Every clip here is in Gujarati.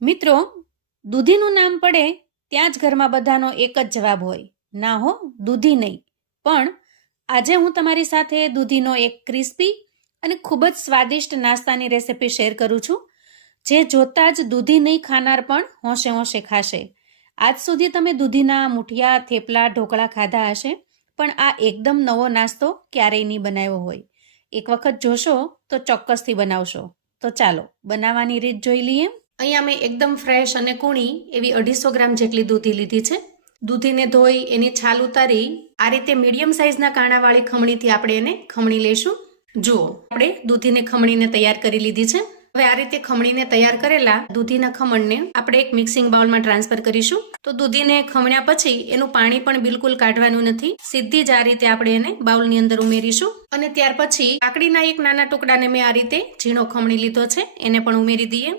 મિત્રો, દૂધીનું નામ પડે ત્યાં જ ઘરમાં બધાનો એક જ જવાબ હોય, ના હો, દૂધી નહીં. પણ આજે હું તમારી સાથે દૂધીનો એક ક્રિસ્પી અને ખૂબ જ સ્વાદિષ્ટ નાસ્તાની રેસિપી શેર કરું છું, જે જોતાં જ દૂધી નહીં ખાનાર પણ હોંશે હોંશે ખાશે. આજ સુધી તમે દૂધીના મુઠિયા, થેપલા, ઢોકળા ખાધા હશે, પણ આ એકદમ નવો નાસ્તો ક્યારેય નહીં બનાવ્યો હોય. એક વખત જોશો તો ચોક્કસથી બનાવશો. તો ચાલો બનાવવાની રીત જોઈ લઈએ. અહીંયા મેં એકદમ ફ્રેશ અને કૂણી એવી 250 ગ્રામ જેટલી દૂધી લીધી છે. દૂધીને ધોઈ એની છાલ ઉતારી આ રીતે મીડિયમ સાઇઝના કાણાવાળી ખમણીથી આપણે એને ખમણી લઈશું. જુઓ, આપણે દૂધીને ખમણીને તૈયાર કરી લીધી છે. હવે આ રીતે ખમણીને તૈયાર કરેલા દૂધીના ખમણને આપણે એક મિક્સિંગ બાઉલમાં ટ્રાન્સફર કરીશું. તો દૂધીને ખમણ્યા પછી એનું પાણી પણ બિલકુલ કાઢવાનું નથી, સીધી જ આ રીતે આપણે એને બાઉલની અંદર ઉમેરીશું. અને ત્યાર પછી કાકડીના એક નાના ટુકડાને મેં આ રીતે ઝીણો ખમણી લીધો છે, એને પણ ઉમેરી દઈએ.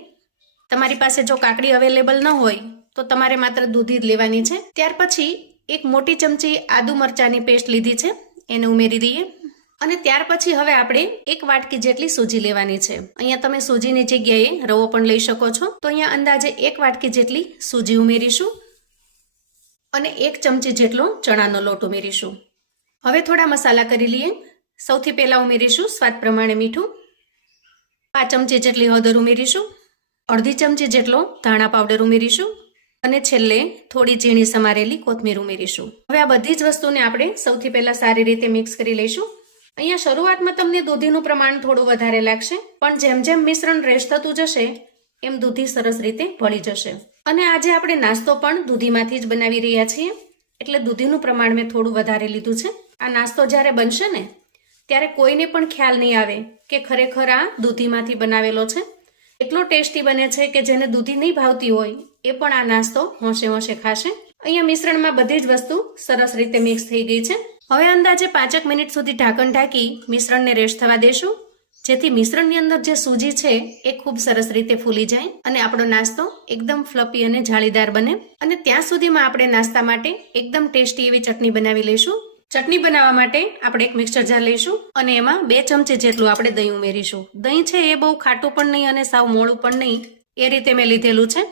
તમારી પાસે જો કાકડી અવેલેબલ ન હોય તો તમારે માત્ર દૂધી જ લેવાની છે. ત્યાર પછી એક મોટી ચમચી આદુ મરચાની પેસ્ટ લીધી છે, એને ઉમેરી દઈએ. અને ત્યાર પછી હવે આપણે એક વાટકી જેટલી સૂજી લેવાની છે. અહીંયા તમે સૂજીની જગ્યાએ રવો પણ લઈ શકો છો. તો અહીંયા અંદાજે એક વાટકી જેટલી સૂજી ઉમેરીશું અને એક ચમચી જેટલો ચણાનો લોટ ઉમેરીશું. હવે થોડા મસાલા કરી લઈએ. સૌથી પહેલા ઉમેરીશું સ્વાદ પ્રમાણે મીઠું, 5 ચમચી જેટલી હળદર ઉમેરીશું, અડધી ચમચી જેટલો ધાણા પાવડર ઉમેરીશું અને છેલ્લે થોડી ઝીણી સમારેલી કોથમીર ઉમેરીશું. હવે આ બધી જ વસ્તુને આપણે સૌથી પહેલા સારી રીતે મિક્સ કરી લઈશું. અહીંયા શરૂઆતમાં તમને દૂધીનું પ્રમાણ થોડું વધારે લાગશે, પણ જેમ જેમ મિશ્રણ રેશ થતું જશે એમ દૂધી સરસ રીતે ભળી જશે. અને આજે આપણે નાસ્તો પણ દૂધીમાંથી જ બનાવી રહ્યા છીએ, એટલે દૂધીનું પ્રમાણ મેં થોડું વધારે લીધું છે. આ નાસ્તો જ્યારે બનશે ને ત્યારે કોઈને પણ ખ્યાલ નહીં આવે કે ખરેખર આ દૂધીમાંથી બનાવેલો છે. એટલો ટેસ્ટી બને છે કે જેને દૂધી નહીં ભાવતી હોય એ પણ આ નાસ્તો હોંશે હોંશે ખાશે. અહીંયા મિશ્રણમાં બધી જ વસ્તુ સરસ રીતે મિક્સ થઈ ગઈ છે. હવે અંદાજે 5 મિનિટ સુધી ઢાંકણ ઢાંકી મિશ્રણને રેસ્ટ થવા દેશું, જેથી મિશ્રણની અંદર જે સૂજી છે એ ખૂબ સરસ રીતે ફૂલી જાય અને આપણો નાસ્તો એકદમ ફ્લફી અને જાળીદાર બને. અને ત્યાં સુધીમાં આપણે નાસ્તા માટે એકદમ ટેસ્ટી એવી ચટણી બનાવી લઈશું. ચટણી બનાવવા માટે આપણે એક મિક્સર જાર લઈશું અને એમાં 2 ચમચી જેટલું આપણે દહીં ઉમેરીશું. દહીં છે એ બહુ ખાટું પણ નહીં અને સાવ મોળું પણ નહીં, એ રીતે મેં લીધેલું છે.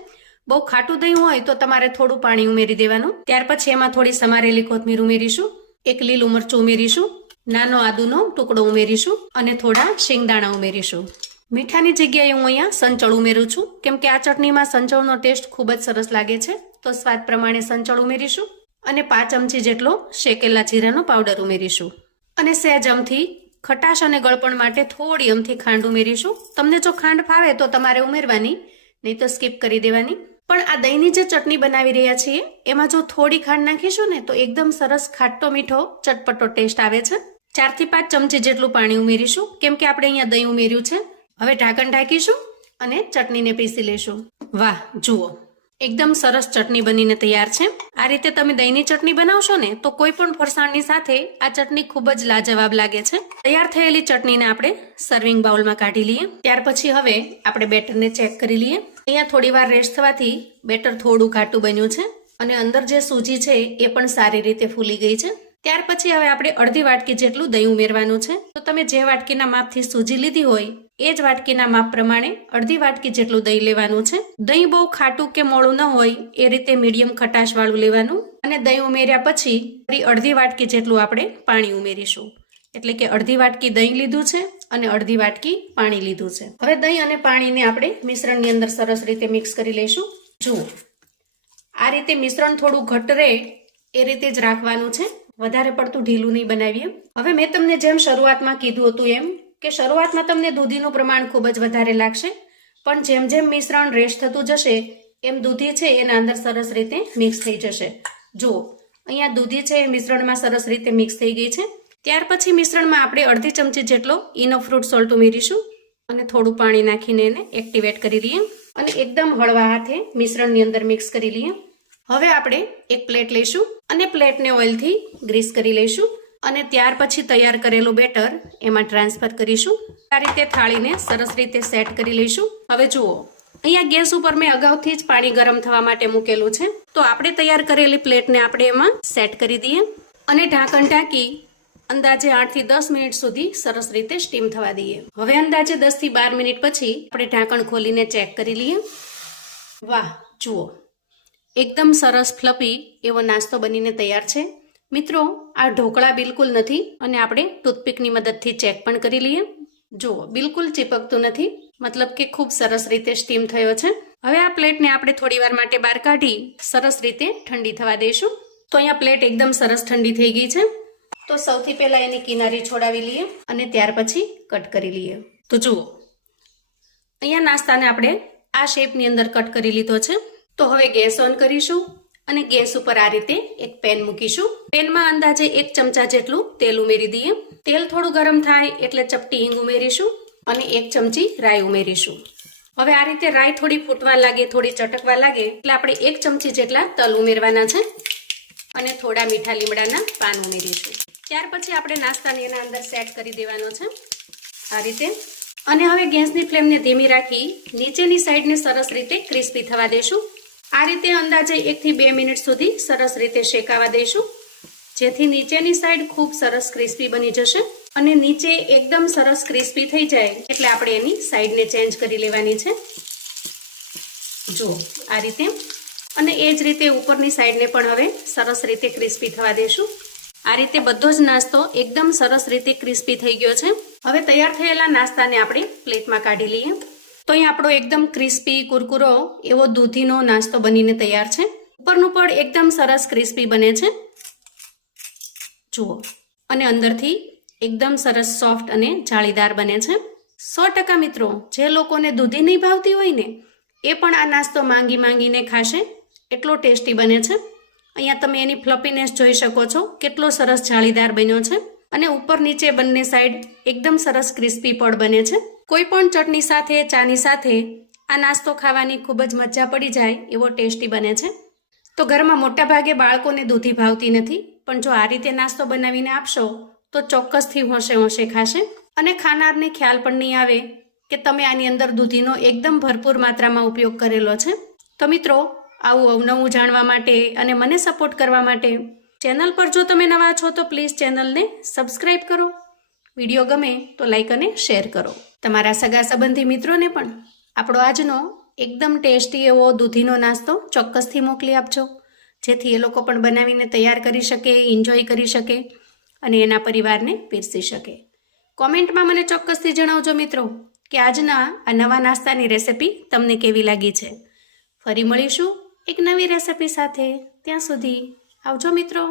બહુ ખાટું દહીં હોય તો તમારે થોડું પાણી ઉમેરી દેવાનું. ત્યાર પછી એમાં થોડી સમારેલી કોથમીર ઉમેરીશું, એક લીલું મરચું ઉમેરીશું, નાનો આદુનો ટુકડો ઉમેરીશું અને થોડા શેંગદાણા ઉમેરીશું. મીઠાની જગ્યાએ હું અહીંયા સંચળ ઉમેરું છું, કેમ કે આ ચટણીમાં સંચળનો ટેસ્ટ ખૂબ જ સરસ લાગે છે. તો સ્વાદ પ્રમાણે સંચળ ઉમેરીશું અને 5 ચમચી જેટલો શેકેલા જીરાનો પાવડર ઉમેરીશું અને સહેજ અમથી ખટાશ અને ગળપણ માટે થોડી અમથી ખાંડ ઉમેરીશું. તમને જો ખાંડ ફાવે તો તમારે ઉમેરવાની, નહીં તો સ્કીપ કરી દેવાની. પણ આ દહીંની જે ચટણી બનાવી રહ્યા છીએ એમાં જો થોડી ખાંડ નાખીશું ને તો એકદમ સરસ ખાટો મીઠો ચટપટો ટેસ્ટ આવે છે. 4 થી 5 ચમચી જેટલું પાણી ઉમેરીશું, કેમ કે આપણે અહીંયા દહીં ઉમેર્યું છે. હવે ઢાંકણ ઢાંકીશું અને ચટણીને પીસી લેશું. વાહ, જુઓ, એકદમ સરસ ચટણી બનીને તૈયાર છે. આ રીતે તમે દહીંની ચટણી બનાવશો ને તો કોઈ પણ ફરસાણની સાથે આ ચટણી ખૂબ જ લાજવાબ લાગે છે. તૈયાર થયેલી ચટણીને આપણે સર્વિંગ બાઉલમાં કાઢી લઈએ. ત્યાર પછી હવે આપણે બેટરને ચેક કરી લઈએ. અહીંયા થોડી વાર રેસ્ટ થવાથી બેટર થોડું ઘાટું બન્યું છે અને અંદર જે સૂજી છે એ પણ સારી રીતે ફૂલી ગઈ છે. ત્યાર પછી હવે આપણે અડધી વાટકી જેટલું દહીં ઉમેરવાનું છે. તો તમે જે વાટકીના માપથી સૂજી લીધી હોય એ જ વાટકીના માપ પ્રમાણે અડધી વાટકી જેટલું દહીં લેવાનું છે. દહીં બહુ ખાટું કે મોળું ન હોય એ રીતે મીડિયમ ખટાશ વાળું લેવાનું. અને દહીં ઉમેર્યા પછી ફરી અડધી વાટકી જેટલું આપણે પાણી ઉમેરીશું. એટલે કે અડધી વાટકી દહીં લીધું છે અને અડધી વાટકી પાણી લીધું છે. હવે દહીં અને પાણીને આપણે મિશ્રણની અંદર સરસ રીતે મિક્સ કરી લઈશું. જુઓ, આ રીતે મિશ્રણ થોડું ઘટ્ટ રહે એ રીતે જ રાખવાનું છે, વધારે પડતું ઢીલું નહીં બનાવીએ. હવે મેં તમને જેમ શરૂઆતમાં કીધું હતું એમ કે શરૂઆતમાં તમને દૂધીનું પ્રમાણ ખૂબ જ વધારે લાગશે, પણ જેમ જેમ મિશ્રણ રેસ્ટ થતું જશે એમ દૂધી છે એના અંદર સરસ રીતે મિક્સ થઈ જશે. જુઓ, અહીંયા દૂધી છે એ મિશ્રણમાં સરસ રીતે મિક્સ થઈ ગઈ છે. ત્યાર પછી મિશ્રણમાં આપણે અડધી ચમચી જેટલો ઇનો ફ્રૂટ સોલ્ટ ઉમેરીશું અને થોડું પાણી નાખીને એને એક્ટિવેટ કરી લઈએ અને એકદમ હળવા હાથે મિશ્રણની અંદર મિક્સ કરી લઈએ. હવે આપણે એક પ્લેટ લઈશું અને પ્લેટને ઓઇલથી ગ્રીસ કરી લઈશું અને ત્યાર પછી તૈયાર કરેલું બેટર એમાં ટ્રાન્સફર કરીશું. આ રીતે થાળીને સરસ રીતે સેટ કરી લઈશું. હવે જુઓ, અહીંયા ગેસ ઉપર મેં અગાઉથી જ પાણી ગરમ થવા માટે મૂકેલું છે. તો આપણે તૈયાર કરેલી પ્લેટને આપણે એમાં સેટ કરી દઈએ અને ઢાંકણ ઢાંકી અંદાજે 8 થી 10 મિનિટ સુધી સરસ રીતે સ્ટીમ થવા દઈએ. હવે અંદાજે 10 થી 12 મિનિટ પછી આપણે ઢાંકણ ખોલીને ચેક કરી લઈએ. વાહ, જુઓ એકદમ સરસ ફ્લફી એવો નાસ્તો બનીને તૈયાર છે. મિત્રો, આ ઢોકળા બિલકુલ નથી અને આપણે ટૂથપીકની મદદથી ચેક પણ કરી લઈએ. જુઓ, બિલકુલ ચીપકતું નથી, મતલબ કે ખૂબ સરસ રીતે સ્ટીમ થયો છે. હવે આ પ્લેટને આપણે થોડી વાર માટે બહાર કાઢી સરસ રીતે ઠંડી થવા દઈશું. તો અહીંયા પ્લેટ એકદમ સરસ ઠંડી થઈ ગઈ છે. તો સૌથી પહેલા એની કિનારી છોડાવી લઈએ અને ત્યાર પછી કટ કરી લઈએ. તો જુઓ, અહીંયા નાસ્તાને આપણે આ શેપની અંદર કટ કરી લીધો છે. તો હવે ગેસ ઓન કરીશું અને ગેસ ઉપર આ રીતે એક પેન મૂકીશું. પેનમાં અંદાજે 1 ચમચા જેટલું તેલ ઉમેરી દઈએ. તેલ થોડું ગરમ થાય એટલે ચપટી હિંગ ઉમેરીશું અને 1 ચમચી રાઈ ઉમેરીશું. હવે આ રીતે રાઈ થોડી ફૂટવા લાગે, થોડી ચટકવા લાગે એટલે આપણે 1 ચમચી જેટલા તલ ઉમેરવાના છે અને થોડા મીઠા લીમડાના પાન ઉમેરીશું. ત્યાર પછી આપણે નાસ્તાને એના અંદર સેટ કરી દેવાનો છે આ રીતે. અને હવે ગેસની ફ્લેમને ધીમી રાખી નીચેની સાઈડને સરસ રીતે ક્રિસ્પી થવા દઈશું. આ રીતે અંદાજે 1 થી 2 મિનિટ સુધી સરસ રીતે શેકાવા દઈશું, જેથી નીચેની સાઈડ ખૂબ સરસ ક્રિસ્પી બની જશે. અને નીચે એકદમ સરસ ક્રિસ્પી થઈ જાય એટલે આપણે એની સાઈડને ચેન્જ કરી લેવાની છે. જુઓ આ રીતે. અને એ જ રીતે ઉપરની સાઈડને પણ હવે સરસ રીતે ક્રિસ્પી થવા દઈશું. આ રીતે બધો જ નાસ્તો એકદમ સરસ રીતે ક્રિસ્પી થઈ ગયો છે. હવે તૈયાર થયેલા નાસ્તાને આપણે પ્લેટમાં કાઢી લઈએ. તો અહીં આપણો એકદમ ક્રિસ્પી કુરકુરો એવો દૂધીનો નાસ્તો બનીને તૈયાર છે. ઉપરનું પણ એકદમ સરસ ક્રિસ્પી બને છે. જુઓ, અને અંદરથી એકદમ સરસ સોફ્ટ અને જાળીદાર બને છે. 100% મિત્રો, જે લોકોને દૂધી નહીં ભાવતી હોય ને એ પણ આ નાસ્તો માંગીને ખાશે, એટલો ટેસ્ટી બને છે. અહીંયા તમે એની ફ્લફીનેસ જોઈ શકો છો, કેટલો સરસ જાળીદાર બન્યો છે. અને ઉપર નીચે બંને સાઈડ એકદમ સરસ ક્રિસ્પી પડ બને છે. કોઈ પણ ચટણી સાથે, ચાની સાથે આ નાસ્તો ખાવાની ખૂબ જ મજા પડી જાય એવો ટેસ્ટી બને છે. તો ઘરમાં મોટા ભાગે બાળકોને દૂધી ભાવતી નથી, પણ જો આ રીતે નાસ્તો બનાવીને આપશો તો ચોક્કસથી હોંશે ખાશે. અને ખાનારને ખ્યાલ પણ નહીં આવે કે તમે આની અંદર દૂધીનો એકદમ ભરપૂર માત્રામાં ઉપયોગ કરેલો છે. તો મિત્રો, આવું અવનવું જાણવા માટે અને મને સપોર્ટ કરવા માટે ચેનલ પર જો તમે નવા છો તો પ્લીઝ ચેનલને સબસ્ક્રાઈબ કરો. વિડીયો ગમે તો લાઈક અને શેર કરો. તમારા સગા સંબંધી મિત્રોને પણ આપણો આજનો એકદમ ટેસ્ટી એવો દૂધીનો નાસ્તો ચોક્કસથી મોકલી આપજો, જેથી એ લોકો પણ બનાવીને તૈયાર કરી શકે, એન્જોય કરી શકે અને એના પરિવારને પીરસી શકે. કોમેન્ટમાં મને ચોક્કસથી જણાવજો મિત્રો કે આજના આ નવા નાસ્તાની રેસિપી તમને કેવી લાગી છે. ફરી મળીશું એક નવી રેસિપી સાથે. ત્યાં સુધી આવજો મિત્રો.